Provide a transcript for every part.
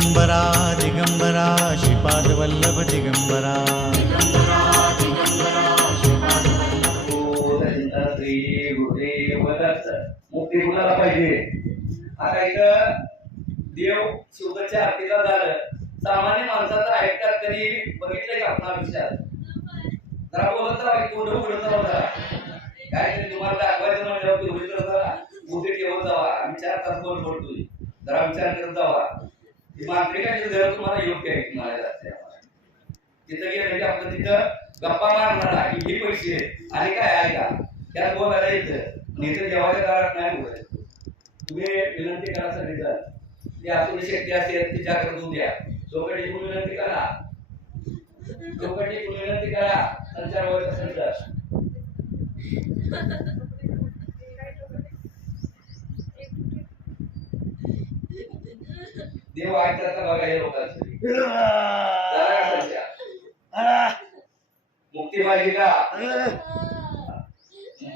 दिगंबरा दिगंबरा श्रीपादवल्लभ दिगंबरा. श्री गुरुदेव मुक्ती कुणाला पाहिजे? आता इथं देव शिवगच्या आरतीला झालं. सामान्य माणसाचं ऐकतात कधी बघितलं की आपला विचार. जरा बोलत राहा तोंड उघडत राहा जरा. काय तरी तुम्हाला दाखवायचं म्हणजे तुम्ही जरा मोठे ठेवत जावा. आम्ही चार तास बोल बोलतोय? जरा विचार करत जावा. तुम्हाला योग्य आहे? तुम्हाला जाते तिथं गेलं म्हणजे आपलं तिथं गप्पा मारणारा की हे पैसे आणि काय आहे का? त्यात बोलायला येतं आणि इथं देवाच्या काळात नाही बोलायचं तुम्ही विनंती करा सगळीजण ती आपली शक्ती असेल ती जागृत होऊ द्या चौकटी विनंती करा. चौकटी विनंती करा. संचार वगैरे संचार देव ऐकतात का बघा हे लोकांचं का मुक्ती पाहिजे का?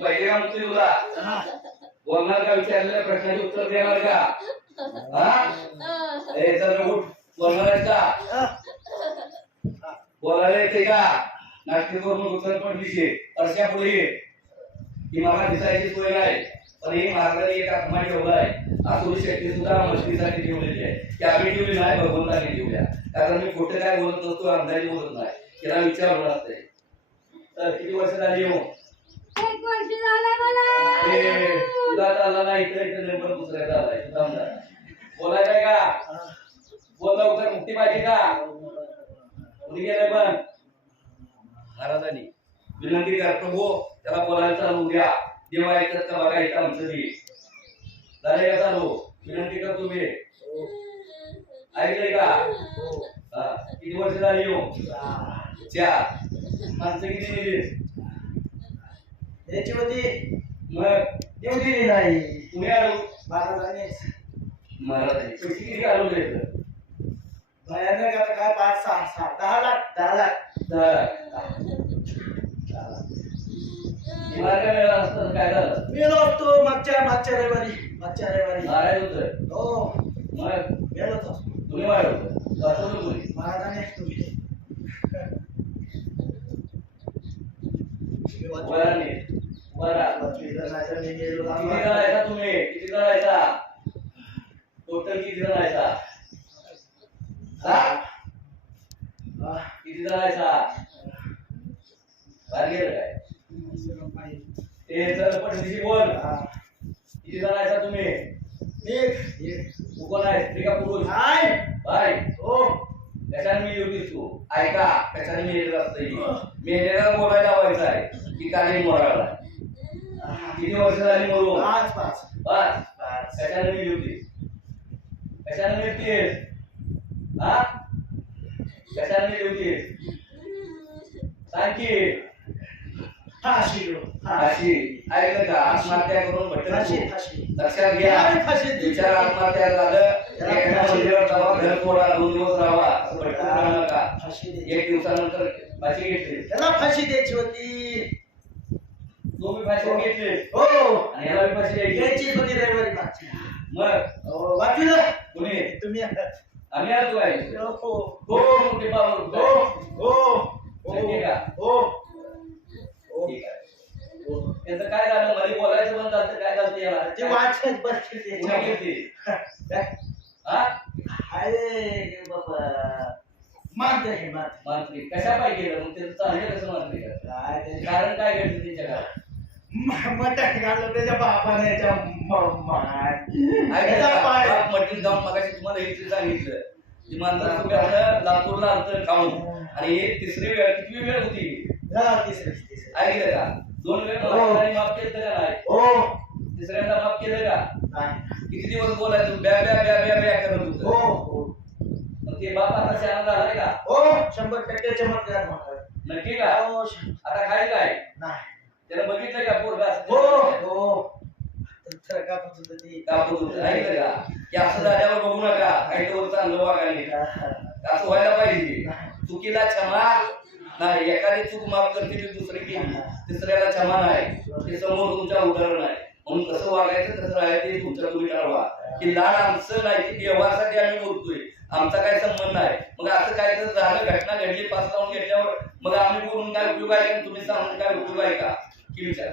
पाहिजे का मुक्ती तुला? बोलणार का विचारलेल्या प्रश्नाचे उत्तर देणार का? हा? ए चल रे, उठ. बोलणार आहेस का? बोलायला येते का? नाट्य करून उत्तर पण दिसे अर्ध्या पुढे ही मला दिसायची सोय नाही. पण ही महाराजांनी एक आत्मा ठेवलाय आसुरी शक्ती सुद्धा मस्तीसाठी ठेवलेली आहे. की आम्ही ठेवली नाही भगवंताने ठेवल्या कारण मी खोटं काय बोलत नसतो अंदाजे बोलत नाही. तिला विचारलं असते तर किती वर्ष झाली हो? ए, तुला चालला नाही नंबर दुसऱ्याचा आलाय जरा. बोलायचं आहे का? बोल लवकर मुक्ती पाहिजे का? कुणी गेलंय पण. महाराजांनी. विनंती कर प्रभू त्याला बोलायला चालू द्या. देव ऐकत का बघा इथं आमचं बी. झाले का चालू? विनंती कर तुम्ही ऐकलंय का? हा किती वर्ष झाली हो? चार. माणसं किती मिळेल याची होती मग? देव दिली नाही. कुणी आलो? महाराजांनीच. महाराजांनी. पैसे किती आलो इथं? भयानक आता काय पाच सहा सहा दहा लाख दहा लाख. मला काय असतं? काय झालं? गेलो होतो मागच्या मागच्या रविवारी. मागच्या रविवारी. मारायला होतं हो. मग गेलो होतो. कुणी वाढवलं वाचवलं कुणी महाराजांनी तुम्ही. वराने वरा वाचविलं गेलो. किती. जणायचा तुम्ही? किती टोटल किती जणायचा हा हा. किती जणायचा बाहेर गेलं काय दिशी बोल तुम्ही? एक. एक तू कोण आहे स्त्री का पुरुष. काय बाय. हो कशाने मी होतीस तू ऐका कशाने मी येत असते मेलेला बोलायला लावायचा आहे. की काली मोराला. किती वर्ष झाली मरून पाच पाच. बस पाच. कशाने मी होतीस कशाने मिळतीस हा? कशाने मी होतीस सांग की. फाशी. ऐकलं का आत्महत्या करून लक्षात घ्या. विचार आत्महत्या झालं. एखाद्या मंदिरावर जावा घर दोन दिवस राहा राहू नका. एक दिवसानंतर फाशी घेतली. त्याला फाशी द्यायची होती. फाशी घेतली. हो. आणि याला फाशी द्यायची. होती रविवारी मग? हो तुम्ही आम्ही आलो आहे. हो. हो मोठे हो हो नक्की का? हो हो ठीक आहे त्याचं काय झालं मध्ये बोलायचं पण झालं काय झालं याला ते वाचत बसले कुणी त्याच्यावर. घेतली काय? हा अरे बाबा. मानते हे मानते. मंत्री कशा पाय केलं मग त्याचं कसं मंत्री करतं? काय ते- कारण काय घडलं त्यांच्या घरात म- मटण घालून त्याच्या बापाने याच्या त्याचा? पाय. जाऊन मगाशी तुम्हाला हिस्ट्री सांगितलं. की माणसं तुम्ही आपलं लातूरला आलतं खाऊन. आणि एक तिसरी वेळ किती वेळ होती? झाला तिसरी तिसरी. ऐकलं का दोन वेळ हो. नाही? हो. तिसऱ्यांदा माफ केलं का? नाही. किती दिवस बोलायचं? ब्या ब्या ब्या ब्या ब्या करत हो होतं. हो मग ते बाप आता शहाणा झालाय का? हो शंभर टक्के चमत्कार. नक्की का? हो आता खाईल काय? नाही. त्याला बघितलं का पोरगा हो हो. तर कापत होतं ते. कापत होतं ऐकलं का? की असं झाल्यावर बघू नका. ऐकवर चांगलं वागा नाही. असं व्हायला पाहिजे. चुकीला क्षमा. नाही एखादी चूक माफ करते दुसरी केली तिसऱ्याला क्षमा नाही. ते समोर तुमच्या उदाहरण आहे. म्हणून कसं वागायचं कसं राहायचं हे तुमच्या तुम्ही ठरवा. की लाड आमचं नाही की देवासाठी आम्ही बोलतोय आमचा काय संबंध नाही. मग असं काय जर झालं घटना घडली पाच लावून घेतल्यावर मग आम्ही बोलून काय उपयोग आहे का? तुम्ही सांगून काय उपयोग आहे का? की विचार.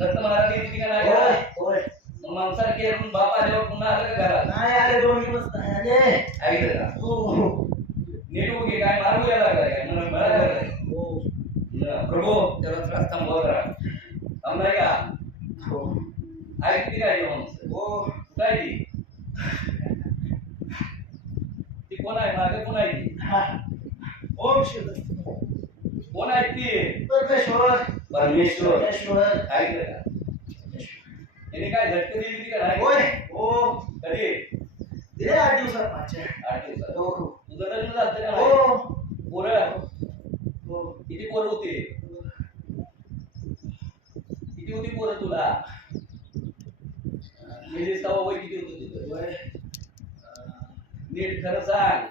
रत्न महाराज येते का नाही होय का? होय. मग माणसाला केरून बाप आल्यावर पुन्हा आलं का घरात? नाही आले दोन दिवस नाही आले. ऐकलं का? हो हो. नीट उगे काय मारू यायला लागलाय काय मला लागलाय हो. प्रभू त्याला त्रास थांबवा जरा. थांबलाय का? काय हो. काय ती? कोण आहे? मागे कोण आहे ती? हा. ओम शिव कोण आहे ती? परमेश्वर. परमेश्वर. परमेश्वर. ऐकलं का? त्याने काय झटके दिली होती का नाही? होय. हो. कधी? दिले आठ दिवसात आठ दिवसात हो हो तुझं लग्न झालं का नाही? हो पोरं हो किती पोरं होती किती होती पोरं तुला म्हणजे सव्वा वय किती होतं तुझं होय नीट खरं सांग.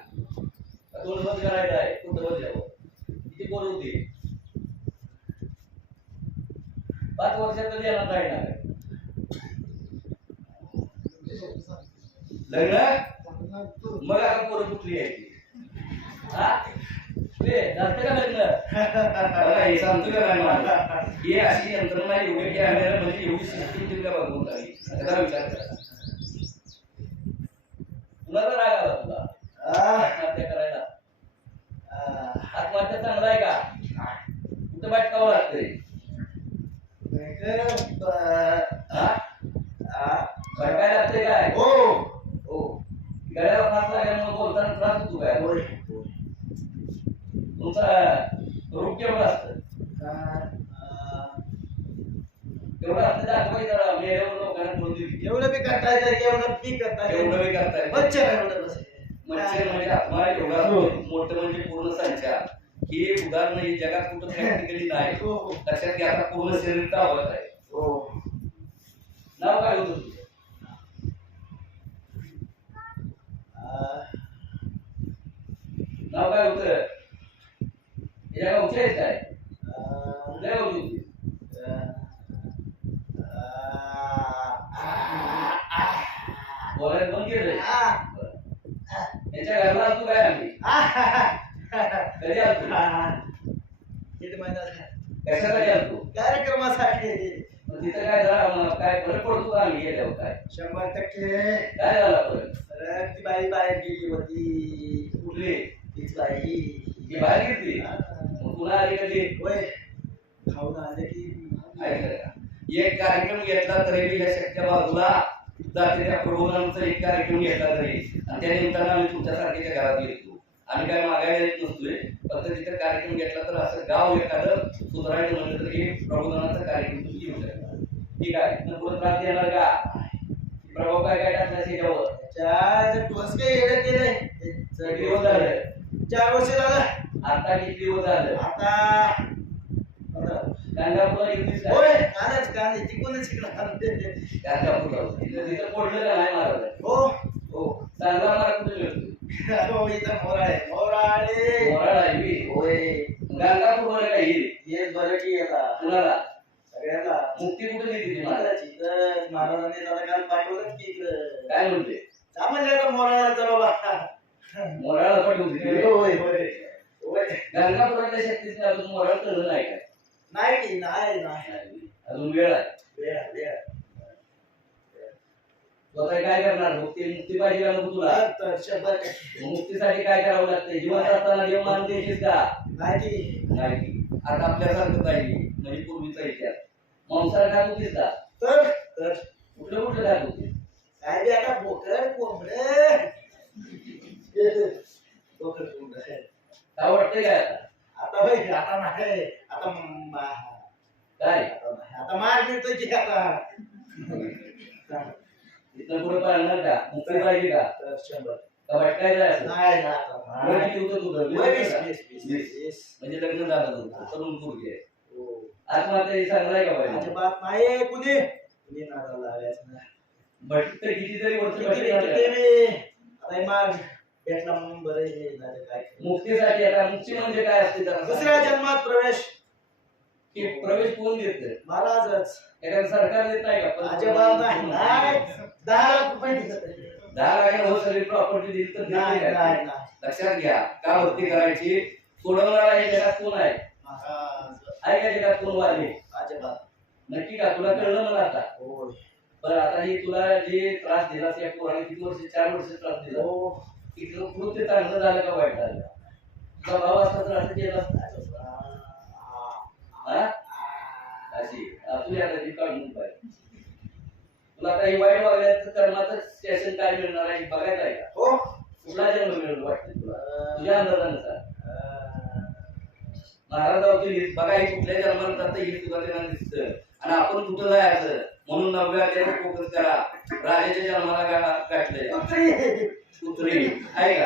का दोन बंद करायचं आहे? कुठं बंद द्यावं किती पोर होते? पाच वर्षात कधी येणार नाही लग्न? मग आता पोरं कुठली आहे ती हा ते का लग्न? बघा, हे सांगतो का नाही मला? ही अशी यंत्रणा एवढी की कॅमेरा म्हणजे एवढी सिस्टीम तिला बघून झाली त्याचा विचार करा. कुणाला राग आला तुला. आत्महत्या करायला. आत्महत्या चांगला आहे का? कुठं वाटकावं लागतंय? भटकायला लागतंय काय? हो. हो. गळ्याला फास लागल्यामुळे बोलताना त्रास होतो काय. तुमचा रूप केवढं असतं? तेवढं असतं? दाखवाय जरा लोकांना दिली एवढं बी करता येतं एवढं बी करता एवढं बी करता येतं. मच्छर एवढं बस. मच्छर म्हणजे आत्मा एवढा मोठं म्हणजे पूर्ण संचार हे उदाहरण हे जगात कुठं प्रॅक्टिकली नाही. हो. हो लक्षात घ्या आता पूर्ण शरीर आवडत आहे. हो. नाव काय होतं नाव काय होतं? याच्या काय कुठल्या गावची होती? बोलायला बंद केलं याच्या घरला तू काय आली कधी आलतो कशासाठी आलतो कार्यक्रमासाठी तिथं काय झालं? काय फरक पडतो का? आम्ही गेल्यावर काय? शंभर टक्के. काय झाला अरे ती बाई बाहेर गेली होती. कुठली? तीच बाई. ती बाहेर गेली मग पुन्हा आली कधी? होय. खाऊन आले की. ऐकलं का? एक कार्यक्रम घेतला तरी बी या शक्य बाजूला जाते त्या प्रबोधनांचा एक कार्यक्रम घेतला तरी. आणि त्या निमित्तानं आम्ही तुमच्यासारख्या घरात येतो. आम्ही काय मागायला येत नसतोय फक्त तिथे कार्यक्रम घेतला तर असं गाव एखादं सुधारायचं म्हणलं तर हे प्रबोधनाचा कार्यक्रम तुम्ही घेऊ शकता. ठीक आहे? न पुढे त्रास देणार का? प्रभाव काय काय टाकला त्याच्यावर चार टोस काय झालं? चार वर्ष झालं. आता किती झालं? आता येतीस काय होय कालच काल तिकडूनच इकडं आले. गांगापूरला तिथं पडलं का नाही महाराज हो. हो. चांगला मार्ग कुठे मिळतो हो इथं मोराळे मोराळे. मोराळ बी. होय. बरं की कुणाला? सगळ्याला मुक्ती कुठे दिली ती महाराज महाराज इथं महाराजांनी जरा काल पाठवलं की इकडं. काय म्हणते? जा म्हणले आता मोराळाचा बाबा. मोराळला पाठवून दिली. होय होय. गांगापुरातल्या शक्तीच अजून मोराळ कळलं नाही काय नाही की नाही नाही अजून वेळ आहे वेळ वेळ तू आता काय करणार मुक्ती मुक्ती पाहिजे का नको तुला तर शंभर टक्के मग मुक्तीसाठी काय करावं लागतंय जिवंत असताना देव मानून द्यायचीस का नाही की नाही आता आपल्यासारखं पाहिजे म्हणजे पूर्वीचा इतिहास मांसाहार खात होतीस का तर तर कुठलं कुठलं खात होतीस काय बी आता बोकड कोंबड बोकड कोंबड काय वाटतंय काय आता आता होय आता नाही आता म- काय आता मार मिळतोय की आता इथं पुढे पाळणार का मुक्ती पाहिजे का शंभर का भटकायचं आहे असं? नाही नाही आता वय नाही. किती होतं तुझं? वीस वय होतं वीस, का? वीस, वीस, वीस. वीस. म्हणजे लग्न झालं तुमचं तरुण पोरगी आहे. आत्महत्या ही आहे का पाहिजे अजिबात नाही कुणी कुणी नाही. भटक किती तरी वर्ष किती. किती बी. आता मार काय? मुक्तीसाठी आता मुक्ती म्हणजे काय असते जरा दुसऱ्या जन्मात प्रवेश. की प्रवेश कोण देत महाराजच. एखादं सरकार देत नाही का? अजिबात नाही. नाही. दहा लाख रुपये दिले. दहा लाखाने हो सगळी प्रॉपर्टी दिली तर देते नाही काय? नाही नाही. लक्षात घ्या का भक्ती करायची? सोडवणारा हे जगात कोण आहे? महाराज. आहे का जगात कोण वाले अजिबात. नक्की का? तुला कळलं मला आता? होय. पण आता हे तुला जे त्रास दिला त्या पोराने किती वर्ष चार वर्ष त्रास दिला? हो. इथलं ते चांगलं झालं का वाईट झालं? तुझा भाव असता तर असं केलं. हा? अशी. असू या नदी काढून पाहिजे तुला आता हे वाईट वागल्याचं कर्माचं स्टेशन काय मिळणार आहे बघायचं आहे का? हो. कुठला जन्म मिळेल वाटतं तुला? तुझ्या अंदाजानुसार. महाराजावरची हीच बघा ही कुठल्या जन्माला जातं ही तुला त्यांना दिसतं. आणि आपण कुठं जायचं? म्हणून नवव्या देवावर फोकस करा. राजाच्या जन्माला गाठलंय. कुत्री. आहे का?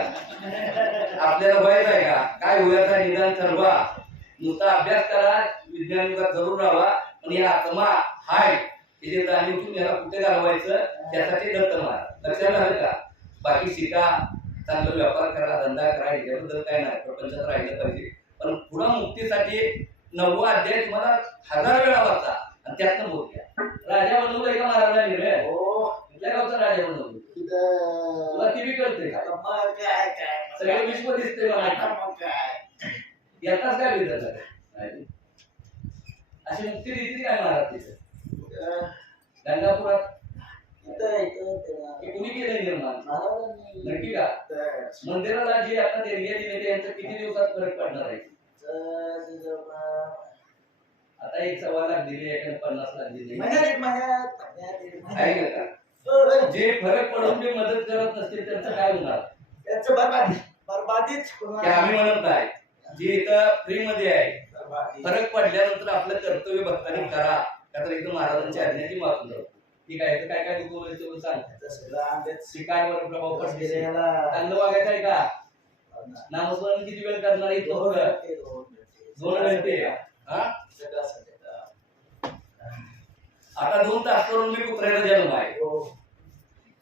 आपल्याला व्हायचं आहे का? काय होयाचा निदान ठरवा. नुसता अभ्यास करा विज्ञान जरूर राहा पण या आत्मा हाय त्याची जाणीव तुम्ही याला कुठे घालवायचं? त्यासाठी दत्त मारा. लक्षात आलं का? बाकी शिका चांगला व्यापार करा धंदा करा याच्याबद्दल काय नाही. प्रपंचात राहिलं पाहिजे. पण पुढं मुक्तीसाठी नववा अध्याय तुम्हाला हजार वेळा वाचा आणि त्यातनं बोध घ्या राजा बनवलं का महाराजांनी रे. हो. कुठल्या गावचा राजा बनवलं? तुला ती बी कळते मग काय काय? सगळं विश्व दिसते मला. मग काय? येताच काय विचारलं अशी मुक्ती देते काय महाराज तिथे? गंगापुरात? कुणी केलं निर्माण? नक्की का? मंदिराला जे आता देणग्या दिले ते यांचं किती दिवसात फरक पडणार आहे? आता एक सव्वा लाख दिले एकाने पन्नास लाख दिले. महिन्यात एक महिन्यात महिन्यात एक आहे महिन्यात. का. जे फरक पडून जे मदत करत नसतील त्यांचं काय होणार? याचं बरबादी बरबादीच ते आम्ही म्हणत आहे जे इथं फ्री मध्ये आहे. फरक पडल्यानंतर आपलं कर्तव्य भक्तांनी करा. का तर इथं महाराजांच्या आज्ञाची वाचून जाऊ ठीक आहे इथं काय काय दुखवलं ते सांग. प्रभाव पडले याला- चांगलं वागायचं आहे का? नामस्मरण किती वेळ करणार आहे? दोन तो? घंटे, हा. आता दोन तास करून मी कुत्र्याचा जन्म आहे.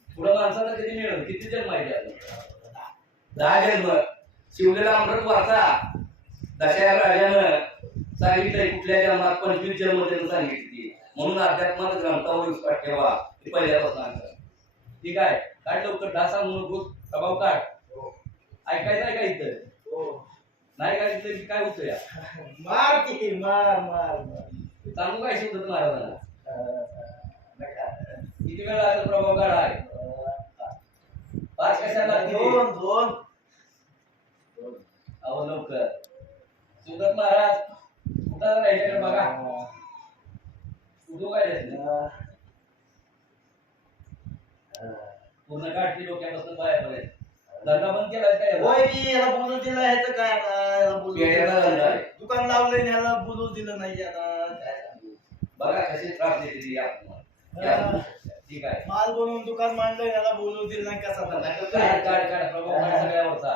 पुढं माणसाला किती मिळेल? किती जन्म आहे? दहा जन्म शिवलेला अमृत वाचा. दशा राजानं सांगितलंय कुठल्या जन्मात पंचवीस जन्म त्यानं सांगितली. म्हणून अध्यात्मात ग्रंथावर विश्वास ठेवा. हे पहिल्यापासून ठीक आहे? काय लवकर. डासा मूलभूत प्रभाव काढ. ऐकायचं आहे का इथं. नाही काय इथं? काय होतं या मार किती? मार मार मार. सांगू काय शिवदत्त महाराजांना. किती वेळ लागेल प्रभाव काढ आहे पाच कशाला दोन दोन अहो लवकर सुगत महाराज कुठं राहिले बघा उठू काय पूर्ण काढली डोक्यापासून बाहेर पर्यंत धंदा बंद केलाय काय होय मी याला बोलू दिलं ह्याचं काय आता याला बोलू पेढ्याचा दुकान लावलंय आणि ह्याला बोलू दिलं नाही आता. बघा कशी त्रास देते आपण या. ठीक आहे. माल बनवून दुकान मांडलं याला बोलू दिलं नाही कसा काढ? काढ काढ प्रभाव काढ सगळ्यावरचा.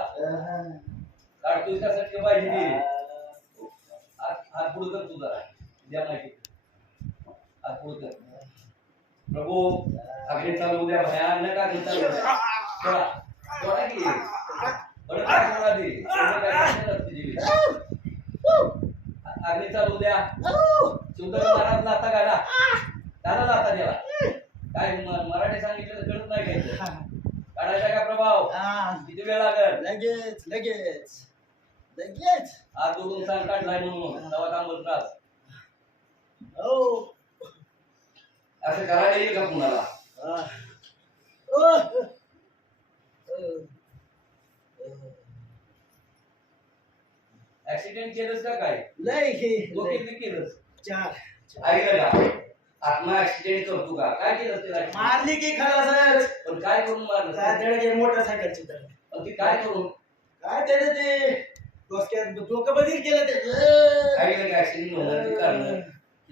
काढ तुझ पाहिजे ती हात पुढं कर तू जरा. द्या माहिती. हात पुढं कर. प्रभू अग्नी चालू द्या चालू द्या सोडा. सोडा की बरं काय सोडा ती सोडा काय कशाला असते जीवित? अग्नी चालू द्या सुंदर महाराज लाता गाडा गाडा लाता द्यावा काय म- मराठी सांगितलं तर कळत नाही घ्यायचं काढायचा का प्रभाव हा, किती वेळ लागल लगेच लगेच लगेच आज जोडून सांग काढलाय म्हणून तवा थांबत त्रास हो असं करायला येईल का कुणाला. ऍक्सिडेंट केलंस का काय? लय हे केलंस. चार. ऐकलं का? आत्मा ऍक्सिडेंट करतो का? काय केलं त्याला मारली की खलासच. पण काय करून मारलं? काय धडके मोटरसायकलची धडक पण ती काय करून? काय त्याचं ते? डोसक्यात डोकं बदल केलं ते. काय केलं ऍक्सिडेंट होण्याची कारण?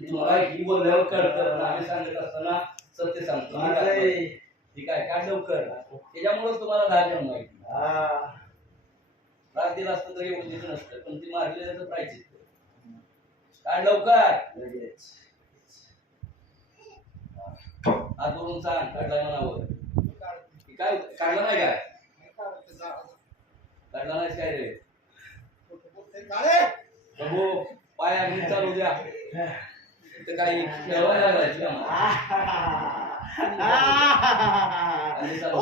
की तुम्हाला ही बोलल्यावर कळतं. आम्ही सांगत असताना सत्य सांगतो. ठीक आहे काय लवकर. त्याच्यामुळेच तुम्हाला दहा जण माहिती हा. त्रास दिला असतं तरी दिलं नसतं पण ती मारली त्याचं प्रायचित काय लवकर. हात धरून सांग काढलाय मनावर काय काढला नाही काय काढला नाही काय रे? प्रभू पाय अग्नी चालू द्या. तिथं काही खेळवायला लागायची का मला? आहा. अग्नी चालू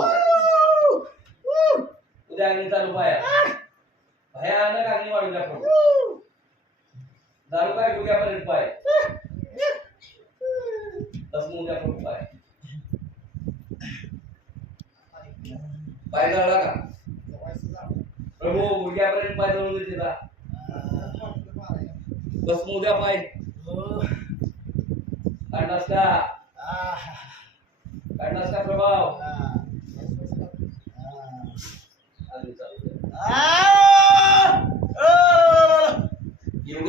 द्या अग्नी चालू पाया. भयानक अग्नी वाढू द्या प्रभू दारू काय गुग्यापर्यंत पाय. तसं उद्या प्रभू पाय. पाय जळला का? प्रभू गुडघ्यापर्यंत पाय जळून देते तिला बस उद्या पाय. काढलास का? काढलास का प्रभाव? अजून चालू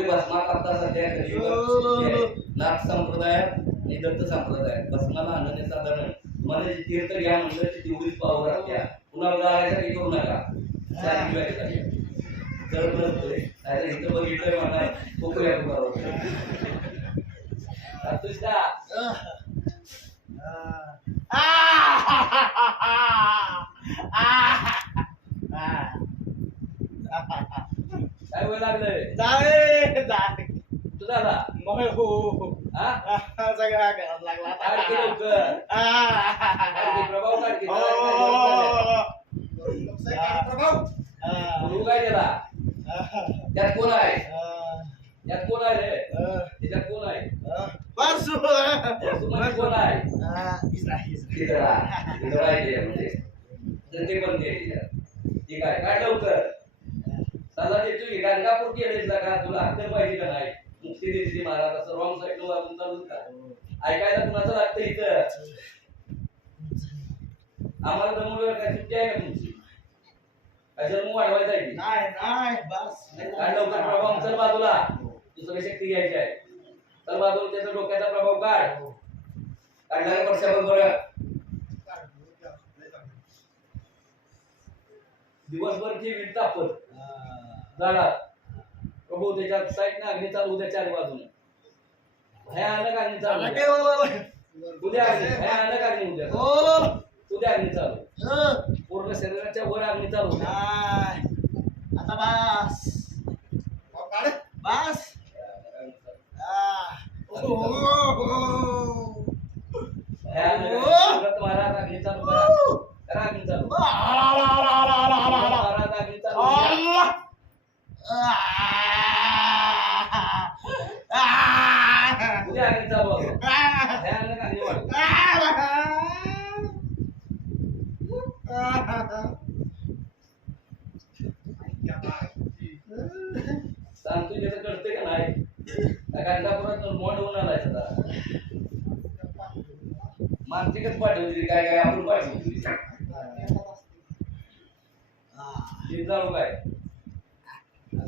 भस्मा करता सध्या कलियुगात नाथ संप्रदायात आणि दत्त संप्रदायात. भस्माला अनन्य साधारण तुम्हाला तीर्थ घ्या म्हणलं ते तेवढीच पावर राहत्या पुन्हा जायसाठी करू नका शांती व्हायसाठी. तर नसतोय नाहीतर इथं बघितलंय मला बघूया बरोबर राहतोयस का काय वेळ लागलंय तू झाला हा काढ की लवकर काढ की प्रभाव. काढ की गुरु काय केला? त्यात कोण आहे? त्यात कोण आहे रे? त्याच्यात कोण आहे? तू म्हणजे कोण आहे? तिकडा तिकडा आहे तर ते पण. ठीक आहे. काढ लवकर? सल्ला देतो की गाणगापूर केलेस का? तुला अक्कल पाहिजे का नाही? मुक्ती देते महाराज असं रॉंग साईड वाजून चालूच का? ऐकायला कुणाचं लागतं इथं? आम्हाला जमवलं काय सुट्टी आहे का तुमची? काय जन्म वाढवायचा आहे की? काढ लवकर प्रभाव चल बाजूला. दुसरी शक्ती घ्यायची आहे चल बाजूला त्याचा डोक्याचा प्रभाव काढ. काढणाऱ्या पक्षावर बरं. दिवसभर ती वीट तापत झाडात प्रभू त्याच्या साईड ना अग्नी चालू उद्या चार बाजूने. भयानक अग्नी चालू? उद्या अग्नी भयानक अग्नी उद्या? उद्या अग्नी चालू. पूर्ण शरीराच्या वर अग्नी चालू. आता बस. बस भयानक सुरत महाराज अग्नी चालू करा करा अग्नी चालू महाराज अग्नी चालू करा. उद्या अग्नी चालू असो भयानक अग्नी वाढू सांगतो त्याचं कळतंय का नाही त्या गाणगापुरात मोड होऊन आलाय सदा मानसिकच पाठवली काय काय आपण पाठवली जीत जाऊ काय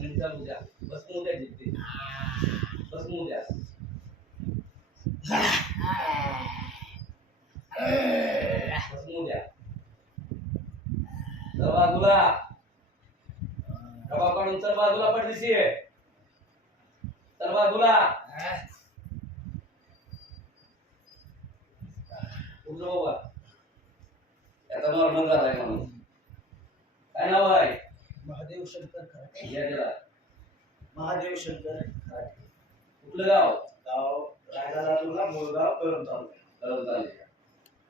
अग्नी चालू द्या बस मऊ द्या जिथे बस मऊ द्या बस मऊ द्या चल बाजूला डबा काढून चल बाजूला पडदिशी चल बाजूला पूर्ण बाबा त्याचा नॉर्मल झालाय म्हणून काय नाव आहे महादेव शंकर खराटे. महादेव शंकर खराटे. कुठलं गाव? गाव रायगड तालुका मुळगाव कळम तालुका कळवून चालेल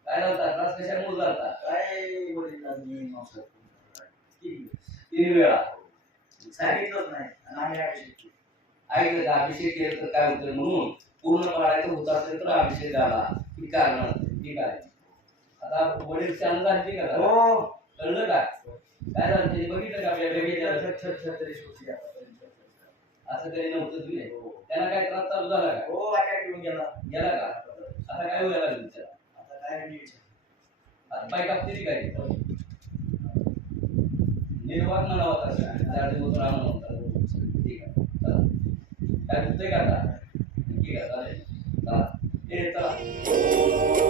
काय नव्हता त्रास कशा मूळ झालता? काय वडिलांनी मांसाहार केलं. तीन वेळा. सांगितलंच नाही. आणि आम्ही अभिषेक केला. ऐकलं का अभिषेक केलं तर काय होतं म्हणून? पूर्ण पाळायचं होत असेल तर अभिषेक झाला. ही कारण? ठीक आहे. आता वडील शांत झाली का जरा? हो. कळलं का? काय झालं ते बघितलं का आपल्या बेबीच्या छत- छत- छत्री सुटली आतापर्यंत. असं काही नव्हतं तुम्ही? त्यांना काय त्रास चालू झाला का? हो अटॅक येऊन गेला? गेला का? आता काय व्हायला लागलं आता काय मी आता पाय कापते काय निर्वाह म्हणावा तसा झाड दिवस राम म्हणतात ठीक आहे. चला. काय होतंय का आता? ठीक आहे चालेल. चला. ये चला.